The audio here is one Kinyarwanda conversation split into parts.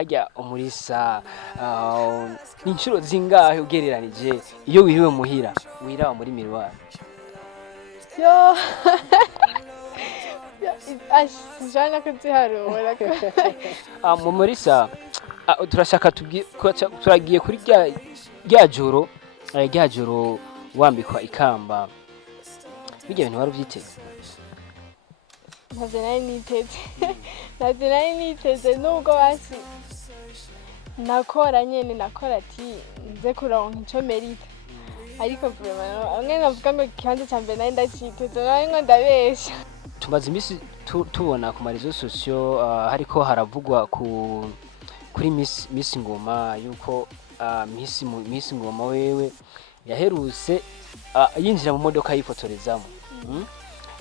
hajya umurisa inshuro zingahe ugereranije iyo wiriwe muhira wiraba muri miroir yo Jana kuziharura mu Umurisa turashaka turagiye kuri rya joro wambikwa ikamba bijya bintu wari uvyiteze ntavyo nari niteze nubwo basi nakora ati nze kuronka ico merita ariko vraiment amwe navuga ngo ikibanza ca mbere nari ndaciteze nari ngo ndabesha tumaze imisi tubona ku marezo sociaux hariko haravugwa kuri Miss Ngoma yuko Miss Ngoma wewe yaherutse yinjira mu modoka yifotorezamo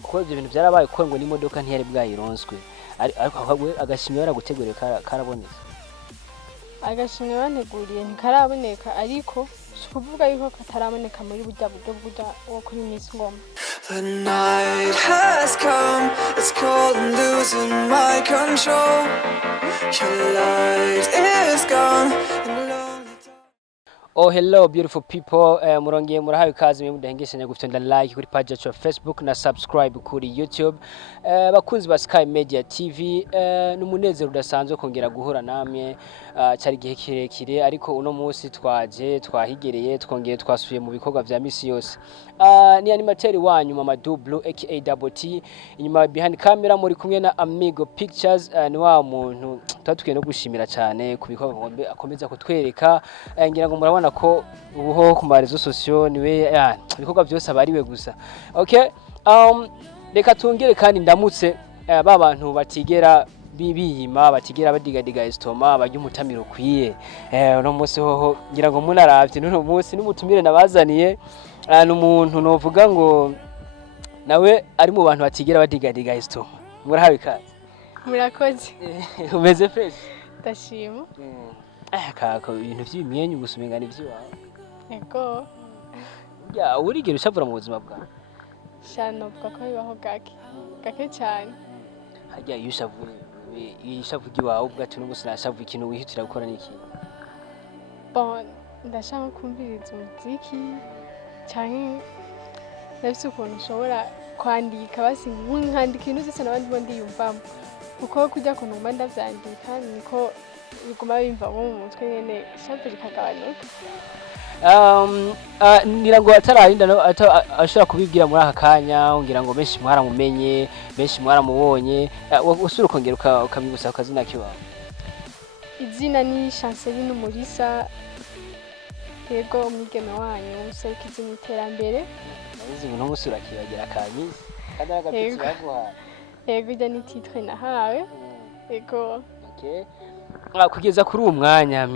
kuko ibyo bintu byarabaye kuko ngo n'imodoka ntiyari bwayironswe ariko agashimwe baraguteguriye karaboneka agashimwe banteguriye ntikaraboneka ariko kuvuga yuko kataraboneka muri burya buryo wo kuri Miss Ngoma. The night has come, it's cold and losing my control. Your light is gone and lonely. Oh hello beautiful people, murongeye murahawe kazi mwe mudahengeshanya gufitenda like kuri page yacu ya Facebook na subscribe kuri YouTube. Bakunzi ba Sky Media TV, numunezero udasanzwe kongera guhura namwe cyari gihe kirekire ariko uno munsi twahigereye twongeye twasuye mu bikorwa vya misi yose. Ni animateur wanyu Mama Double aka Double T, inyuma behind camera muri kumwe na Amigo Pictures. Ni wa muntu twatukiye no gushimira cyane ku bikorwa akomeza kutwereka, ngira ngo murabona ko ubuho ku marezo sociaux niwe ibikorwa byose abariwe gusa. Okay, reka tungere kandi ndamutse ba bantu batigera bibiyima batigera badigadiga estoma bajya umutamiro kwiye. Uno munsi hoho ngira ngo munaravye n'uno munsi n'umutumire nabazaniye n'umuntu novuga ngo nawe ari mu bantu batigera badigadiga estoma. Murahawe kazi. Murakoze. Umeze fresh? Ndashima. Kako ibintu by'imyenyu gusumengana ivy'iwawe. Ego. Ya urigera ushavura mu buzima bwawe? Shano bwa ko bibaho gake cyane. Hajya yishavugi wawe ubwacu n'ubusi nashavu ikintu wihitira gukora niki? Bon, ndashaka kumviriza umuziki cyane nafise ukuntu ushobora kwandika basi nkandika ibintu byose n'abandi bo ndiyumvamo kuko kujya kuntu mba ndavyandika niko biguma bimva mu mutwe nyene shavu rikagabanuka. Ngira ngo atararinda ashobora kubibwira muri aka kanya ngira ngo benshi mwaramumenye benshi mwaramubonye usura ukongera ukamwibutsa akazina kiwawe. Izina ni Chancelie n'Umurisa, yego umwigeme wanyu userukiza mu iterambere. Uzi ngo n'umusura kibagira kamisi kandi agapitsi baguha. Yego ijya ni titre nahawe. Yego. Okay. Kugeza kuri uwo mwanya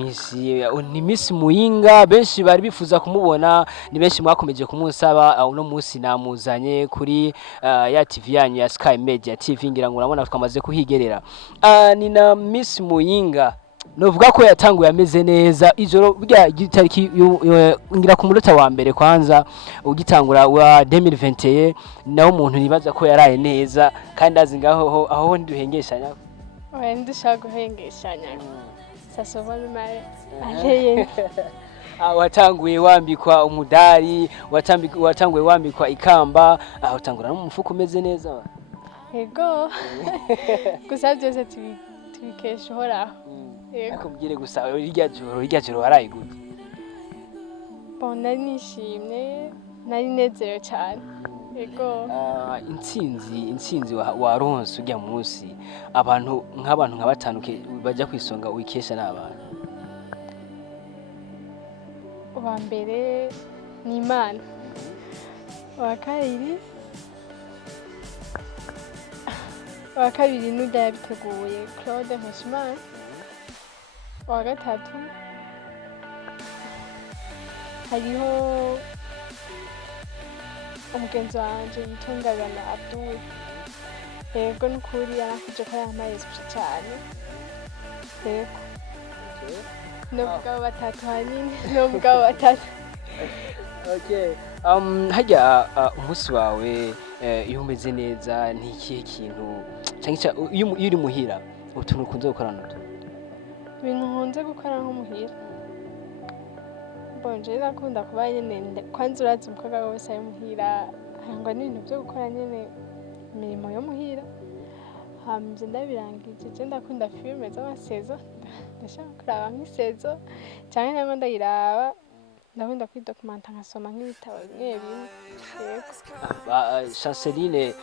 ni Miss Muyinga benshi bari bifuza kumubona, ni benshi mwakomeje kumusaba. Uno munsi namuzanye kuri ya TV yanyu ya Sky Media TV, ngira ngo urabona twamaze kuhigerera. Ni na Miss Muyinga novuga ko yatanguye ameze neza ijoro burya gitariki ngira ku munota wa mbere kwanza ugitangura wa 2021 nawo umuntu nibaza ko yaraye neza kandi azi ngaho aho nduhengeshanya. Oya ndishaka guhengeshanya. Sasova mare aleye. Watanguye wambikwa umudari, watanguye wambikwa ikamba, utangura no mufuko umeze neza. Yego. Gusa byose tubikesha horaho. Yego. Akubwire gusa irya joro waraye gute? Bon nari nishimye, nari nezerewe cyane. Yego. Intsinzi waronse ujya munsi abantu nka batanuke bajya kwisonga wikesha n'abantu. Uwa mbere ni Imana. Uwa kabiri n'udabiteguye Claude Hashman. Uwa gatatu hariho umugenzi wanje yitungabana Abdul. Yego n'ukuri yarakuje ko yamaye cyane. Yego. N'ubwo batatu hanini n'ubwo batatu. Okay. Hajya umunsi wawe iyo umeze neza ni ikihe kintu cyangwa iyo uri muhira utuntu ukunze gukorana nato? ibintu nkunze gukora nko muhira bonje nakunda kuba nyene kwanza urazi umukobwa wese ari muhira hangwa n'ibintu byo gukora nyene imirimo yo muhira hamje ndabirangije je ndakunda filme z'amasezo ndashaka kuraba nk'isezo cyane nango ndayiraba ndakunda kwidokumenta nkasoma nk'ibitabo bimwe bimwe Chancelie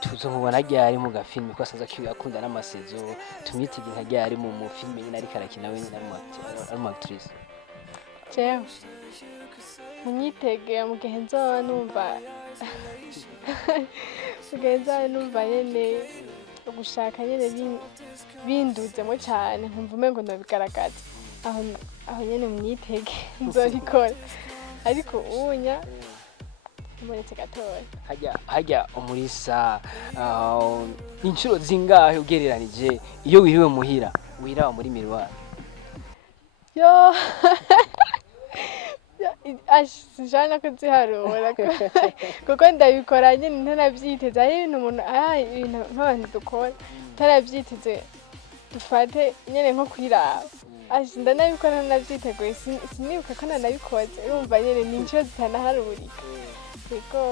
tuzomubona ryari mu gafilme ko asanzwe akunda n'amasezo tumwitege nka ryari mu filme nyine ariko arakina we nyine ari mu actrice jewe munyitege mu gihe nzoba numva numva nyene gushaka nyene binduzemo cyane nkumva umengo ndabigaragaza aho nyene mwitege nzobikora ariko ubunya muretse gatoya hajya Umurisa inshuro zingahe ugereranije iyo wiriwe muhira wiraba muri miroir yo sinshobora kuziharura kuko ndabikora nyine ntanabyiteze ari ibintu nk'abantu dukora utarabyiteze dufate nyine nko kwiraba ndanabikora ntanabyiteguye sinibuka ko nanabikoze urumva nyine ni inshuro zitanaharurika yego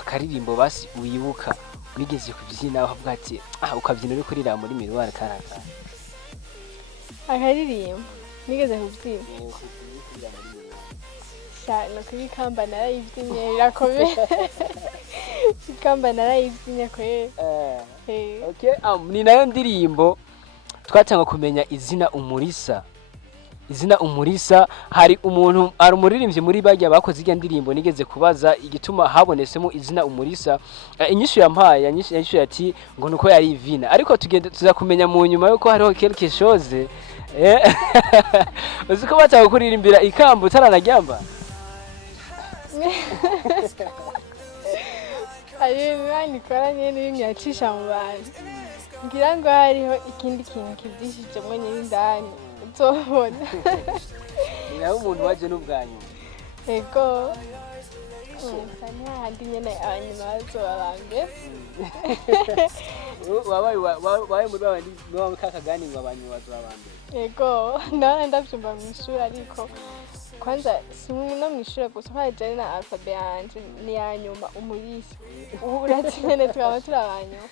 akaririmbo basi wibuka wigeze kubyina ukavuga ati ukabyina uri kuriraba muri miroir karakara akaririmbo nigeze kubyina no kuri kamba narayibyinnye birakomeye ikamba narayibyinnye kweli okay ni nayo ndirimbo twatanga kumenya izina Umurisa hari umuririmbyi muri bajya bakoze irya ndirimbo nigeze kubaza igituma habonetsemo izina Umurisa inyishu yampaye yanyishu ati ngo nuko yari Ivina ariko tuza kumenya mu nyuma yuko hariho quelque chose uziko batanga kuririmbira ikamba utaranaryamba hari imana ikora nyine y'imyacisha mu bantu ngira ngo hariho ikindi kintu kibyishijemo nyine indani uzobona ni nawe umuntu waje n'ubwanyu yego ni hahandi nyine abanyuma bazoba bambere wabaye muri babandi kakaganirwa abanyuma bazoba bambere yego nawe ndabyumva mu ishuri ariko kwanza no mu ishuri gusa kwaje na alphabet yanje ni ya nyuma Umurisa urati nyene twaba turabanyuma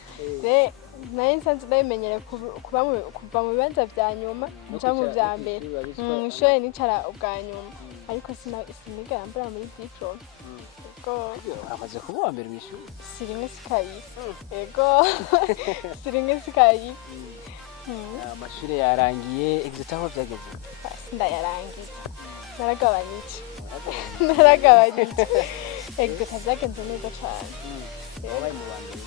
naye nsanze ndabimenyere kuva mu bibanza vya nyuma nca mu vya mbere mu ishuri nicara ubwa nyuma ariko sinigera mbura muri diplome amaze kuba uwa mbere mu ishuri si rimwe si kabiri yego si rimwe si kabiri amashuri yarangiye exit aho byageze ndayarangiza naragabanyije exit byagenze neza cyane wabaye mu wa mbere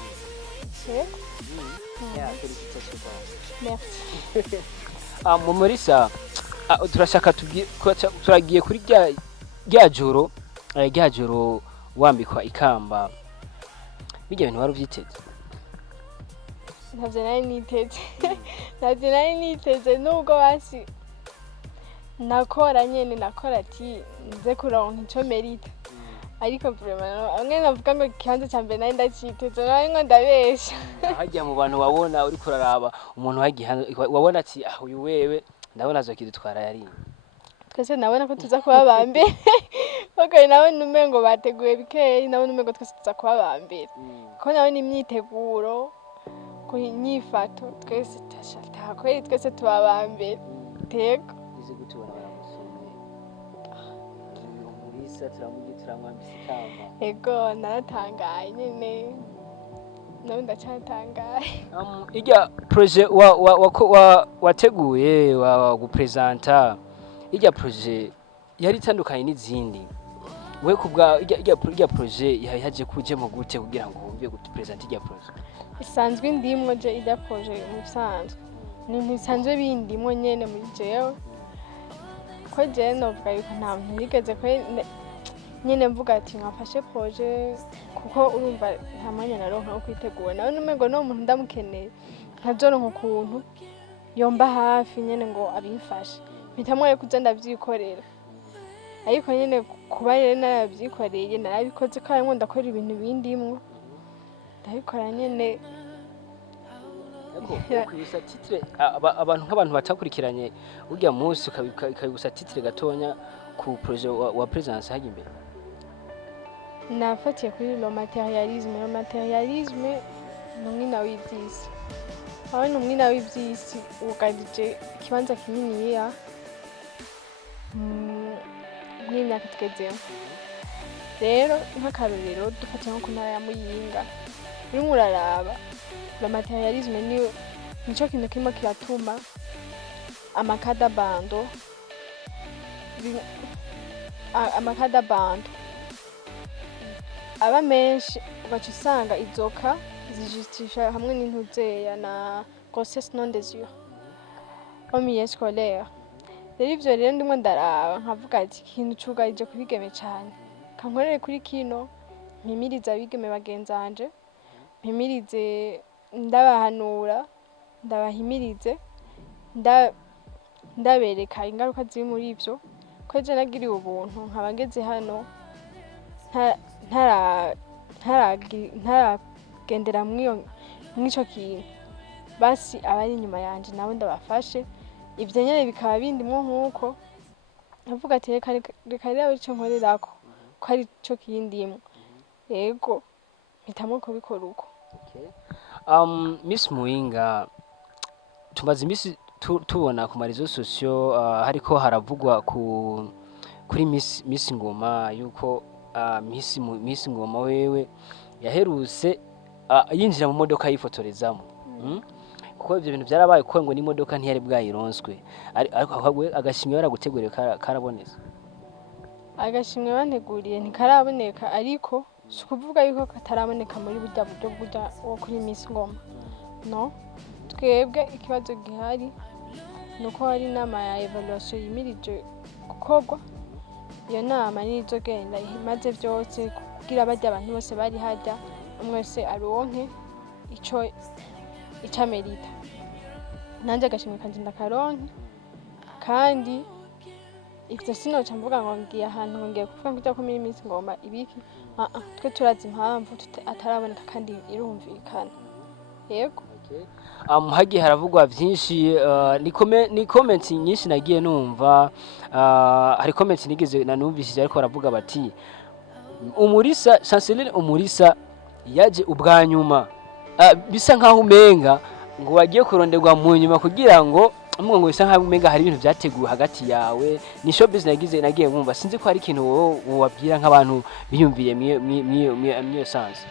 mu Umurisa turashaka turagiye kuri rya joro wambikwa ikamba bijya bintu wari ubyiteze ntabyo nari niteze nubwo basi nakora ati nze kuronka icyo merita ariko vraiment amwe navuga ngo ikibanza cya mbere nari ndaciteze nawe ngo ndabesha hajya mu bantu wabona uri kuraraba umuntu wabona ati uyu wewe ndabona azokidutwara yari twese nabona ko tuza kuba bambere okay nawe numengo bateguye bikeyi nawe numengo twese tuza kuba bambere ko nawe ni imyiteguro ko inyifato twese tashata kweli twese tuba bambere tego ize gutubona baramusomye Umurisa turamwambisa ikamba ego naratangaye nyine nawe ndacatangaye ijya projet wateguye gupresenta ijya projet yari itandukanye n'izindi we kubwa ijya projet yaje kuje mu gute kugira ngo wumve gupresenta ijya projet isanzwe ndimwe je ijya projet mu bisanzwe ntisanzwe bindimwe nyene muri jewe ko je novuga yuko nta muntu yigeze ko nyene mvuga ati nkafashe projet kuko urumva nta mwanya naronka wo kwitegura nawe numengo no muntu ndamukeneye nkazoronka ukuntu yomba hafi nyene ngo abifashe mpitamo kuza ndavyikorera ariko nyene kuba rero narabyikoreye narabikoze kandi ngo ndakora ibintu bindimwe ndabikora nyene ukibisa titre abantu nk'abantu batakurikiranye urya munsi ukabigusa titre gatonya ku projet wa presence hajya imbere. nafatiye kuri lo materialisme ni umwina w'iby'isi. aho ni umwina w'iby'isi ugarije ikibanza kininiya nk'imyaka tugezemo. rero nk'akarorero dufatiye nko ku ntara ya Muyinga urimo uraraba lo materialisme nico kintu kirimo kiratuma amakadabando aba menshi ugaca usanga izoka zijistisha hamwe n'intuzeya na grossesse non désirée au milieu scolaire. rero ivyo rero ndimo ndaraba nkavuga ati ikintu cugarije kubigeme cane kankorere kuri kino mpimiriza abigeme bagenzanje mpimirize ndabahanura ndabahimirize ndabereka ingaruka ziri muri ivyo ko je nagiriwe ubuntu nkaba ngeze hano ntaragendera mw'ico kintu basi abari inyuma yanje nabo ndabafashe ivyo nyene bikaba bindimwo nk'uko avuga ati reka rero ico nkorerako ko ari co kindimwo yego mpitamo kubikora uko. Miss Muyinga tumaze imisi tubona ku marizo sociaux hariko haravugwa kuri Miss Ngoma yuko Miss Ngoma wewe yaherutse yinjira mu modoka yifotorezamo. Kuko ivyo bintu byarabaye ko ngo n'imodoka ntiyari bwayironswe ariko agashimwe baraguteguriye karaboneza. agashimwe banteguriye ntikaraboneka ariko si ukuvuga yuko kataraboneka muri burya buryo wo kuri Miss Ngoma. no twebwe ikibazo gihari nuko hari inama ya evaluation yimirije gukorwa. iyo nama nizogenda imaze vyose kugira barya abantu bose bari hajya umwe wese aronke ico amerita. nanje agashimwe kanje ndakaronke kandi ivyo sinoca mvuga ngo ngiye ahantu ngo ngiye kuvuga kuja ko muri Miss Ngoma ibiki twe turazi impamvu ataraboneka kandi irumvikana. yego hagiye haravugwa vyinshi ni comments nyinshi nagiye numva hari comments nigeze nanumvishije ariko baravuga bati Umurisa Chancelie Umurisa yaje ubwa nyuma bisa nkaho umenga ngo wagiye kuronderwa mu nyuma kugira ngo ngo bisa nkaho umenga hari ibintu byateguwe hagati yawe ni showbiz nagiye nkumva sinzi ko hari ikintu wabwira nk'abantu biyumviye mwiyo sanse.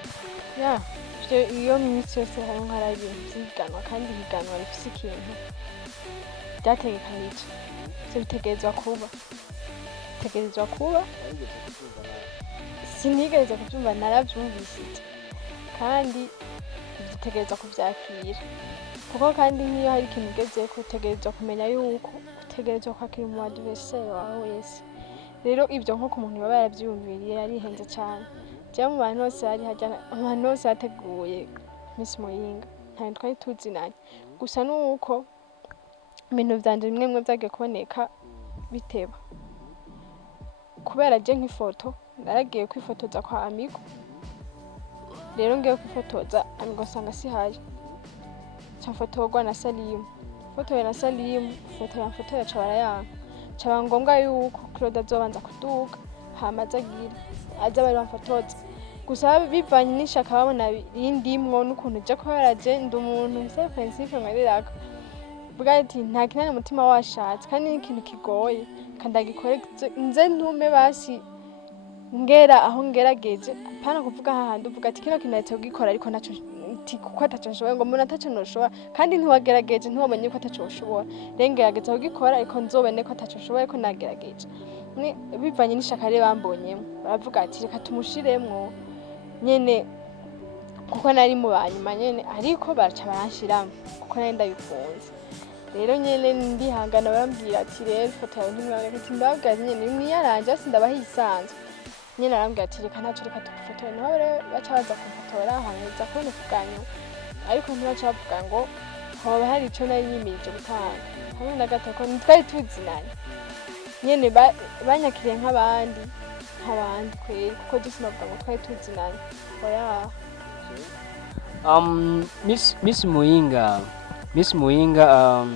iyo minsi yose hari ibintu by'ihiganwa kandi ihiganwa rifise ikintu byategekanije bitegerezwa kuba sinigeze kubyumva narabyumvishije kandi bitegerezwa kubyakira kuko kandi niyo hari ikintu ugezeko utegerezwa kumenya yuko utegerezwa kwakira umu adversaire wawe wese. rero ibyo nko ku muntu baba yarabyiyumviriye yarihenze cyane. jewe mu bantu bose abantu bose bateguye Miss Muyinga ntabwo twari tuzinanye gusa nuko ibintu vyanje bimwe vyagiye kuboneka biteba kubera je nk'ifoto naragiye kwifotoza kwa Amigo. rero ngiye kwifotoza Amigo sanga sihaje cafotorwa na Salimu fotoye na Salimu foto ya Cabara caba ngombwa yuko Claude azobanza kuduga hamaze aza bari bamfotoza gusa bivanye n'ishaka babona rindimwo n'ukuntu je ko yaraje ndi umuntu mfise principe nkorerako vuga ati nta kinani umutima washatse kandi n'ikintu kigoye kandagikore nze ntume basi ngera aho ngerageje pana kuvuga hahandi uvuga ati kino kinatse kugikora ariko naco kuko ataco nshoboye ngo mbona ataco noshobora kandi ntiwagerageje ntiwamenye ko ataco ushobora rengerageza kugikora ariko nzobene ko ataco nshoboye ko nagerageje bivanye n'ishaka rero bambonyemo baravuga ati reka tumushiremwo nyene kuko nari mu banyuma nyene ariko baraca baranshiramo kuko nari ndabikunze. rero nyene ndihangana barambwira ati rero ifoto yawe ntimwaboneka ati mbabwira nyene mwiyaranje basi ndabaha isanzwe nyene arambwira ati reka ntaco reka tugufotore naho rero baca baza kumfotora hanyuma kubona kuganyo ariko ntibaca bavuga ngo hoba hari ico nari nimirije gutanga hamwe na gatako ntitwari tuzinanye nyene banyakiriye nk'abandi kweri kuko je sinavuga ngo twari tuzinanye oya. Miss Muyinga, Miss Muyinga,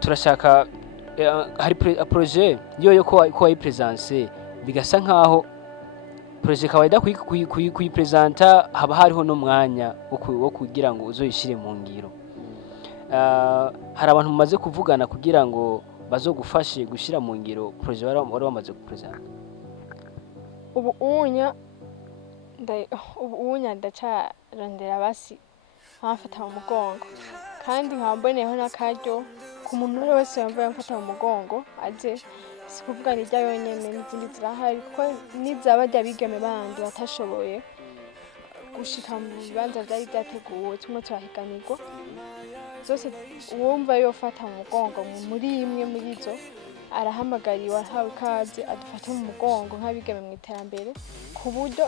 turashaka hari projet yo ko wayipresence bigasa nkaho projet kawaida kuyipresenta haba hariho no mwanya wo kugira ngo uzoyishire mu ngiro. Hari abantu mumaze kuvugana kugira ngo bazogufashe gushira mu ngiro projet wari bamaze kupresenta. ubu unya ndacarondera basi bamfata mu mugongo, kandi nkamboneyeho n'akaryo ku muntu wese yambaye amfata mu mugongo aje, si kuvuga ni rya yonyene, n'izindi zirahari kuko nizaba rya bigeme bandi batashoboye gushika mu bibanza vyari vyateguwe tumwe turahiganirwa, zose uwumva yofata mu mugongo muri imwe muri zo arahamagariwe, ahawe ikaze adufate mu mugongo nk'abigeme mu iterambere ku buryo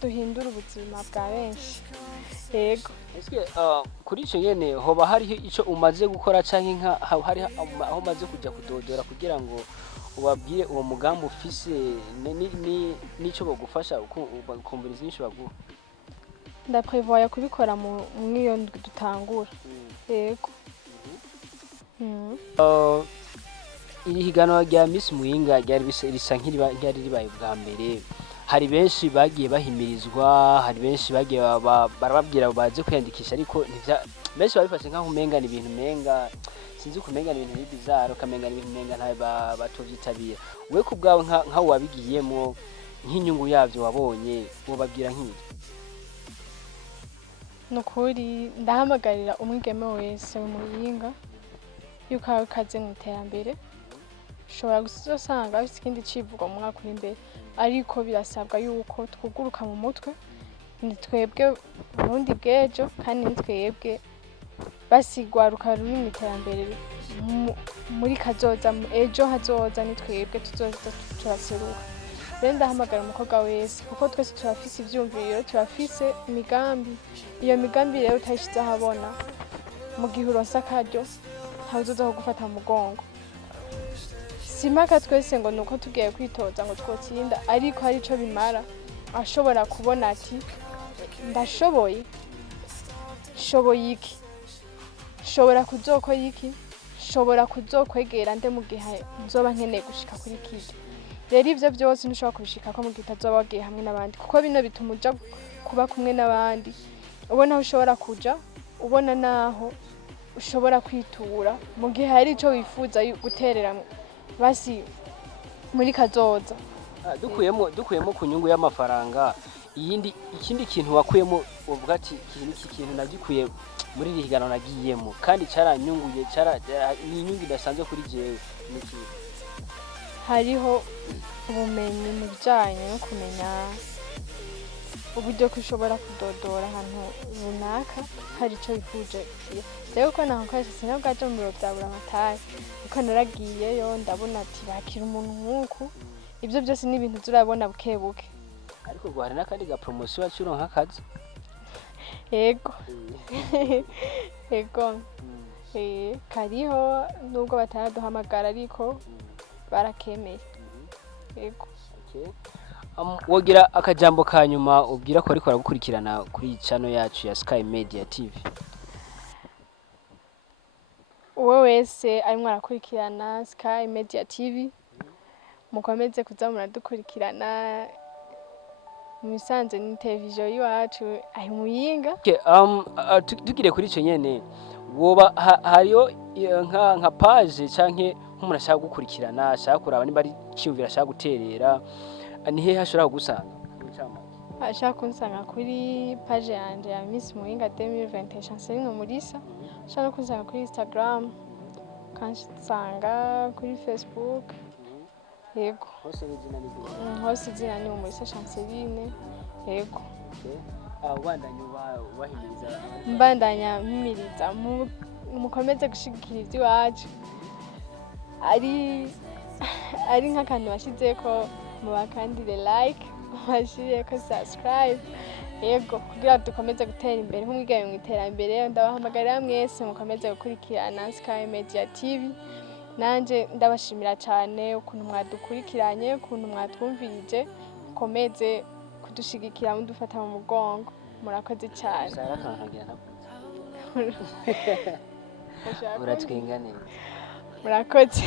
duhindura ubuzima bwa benshi. Yego. Eske kuri ico nyene hoba hariho ico umaze gukora canke hari aho umaze kuja kudodora kugira ngo ubabwire uwo mugambi ufise n'ico bagufasha ukumviriza inyishu baguha? Ndaprevoya kubikora mw'iyo ndwi dutangura. Yego. Iri higanwa rya Miss Muyinga risa nk'iri ribaye ubwa mbere. Hari benshi bagiye bahimirizwa, hari benshi bagiye barababwira baze kwiyandikisha, ariko benshi babifashe nkaho umenga ni ibintu menga sinzi kumenga ni ibintu bizarro, kamenga ni ibintu menga ntabe batovyitabira. We ku bwawe nkaho wabigiyemo nk'inyungu yavyo wabonye wobabwira nk'iki? Nukuri ndahamagarira umwigeme wese mu Muyinga yuko akaze mu iterambere, ushobora gusanga afite ikindi civugo mu mwaka uri imbere, ariko birasabwa yuko twuguruka mu mutwe, ni twebwe Burundi bw'ejo, kandi ni twebwe basigwaruka ruri mu iterambere muri kazoza, ejo hazoza ni twebwe tuzoza turaseruka. Rero ndahamagara umukobwa wese kuko twese turafise ivyumviro, turafise imigambi. Iyo migambi rero utayishize ahabona, mu gihe uronse akaryo ntawe uzoza kugufata mu mugongo. Simpaka twese ngo nuko tugiye kwitoza ngo twotsinda, ariko hari ico bimara ashobora kubona ati ndashoboye, shoboye iki, shobora kuzokora iki, shobora kuzokwegera nde mu gihe nzoba nkeneye gushika kuri kije. Rero ivyo vyose ntushobora kubishikako mu gihe utazoba wagiye hamwe n'abandi, kuko bino bituma uja kuba kumwe n'abandi, ubona aho ushobora kuja, ubona naho ushobora kwitura mu gihe hari ico wifuza guterera basi muri kazoza. Dukuyemo ku nyungu y'amafaranga, ikindi kintu wakuyemo uvuga ati iki kintu nagikuye muri iri higanwa nagiyemo kandi caranyunguye, ni inyungu idasanzwe kuri jewe. Niki? Hariho ubumenyi mu bijanye no kumenya uburyo ko ushobora kudodora ahantu runaka hari ico wifuje. Rero ko naho kwese sinabwaje mu biro vya buramatari, ariko naragiyeyo ndabona ati bakira umuntu nk'uku, ivyo byose ni ibintu turabona buke buke. Ariko ngo hari n'akandi ga promotion wacuronka akazi. Yego. Yego. Kariho nubwo bataraduhamagara ariko barakemeye. Yego. Okay. Wogira akajambo ka nyuma ubwira ko ariko aragukurikirana kuri channel yacu ya Sky Media TV? Uwe wese arimwe arakurikirana Sky Media TV, mukomeze kuza muradukurikirana. Musanze ni televiziyo yiwacu ahi Muyinga. Okay, tugire kuri ico nyene, woba hariyo nka page canke nk'umuntu ashaka gukurikirana, ashaka kuraba niba ari cyumvira, ashaka guterera, ni hehe ashobora kugusanga? Ashaka kunsanga kuri page yanje ya Miss Muyinga 2020 Chancelie Umurisa. Ashaka kunsanga kuri Instagram, kansanga kuri Facebook. Yego. Hose izina ni Umurisa Chancelie. Yego. Wandanya ubahimiriza. Mbandanya mpimiriza mukomeze gushigikira ivy'iwacu. Ari nk'akantu bashizeko mu bakandire like, bashireko subscribe. Yego, kugira dukomeze gutera imbere nk'umwigaye mu iterambere. Ndabahamagarira mwese mukomeze gukurikirana Sky Media TV. Nanje ndabashimira cyane ukuntu mwadukurikiranye, ukuntu mwatwumvirije, mukomeze kudushigikira mudufata mu mugongo. murakoze cyane Sara akankagira ntabwo Ndashaka uratwenga neza murakoze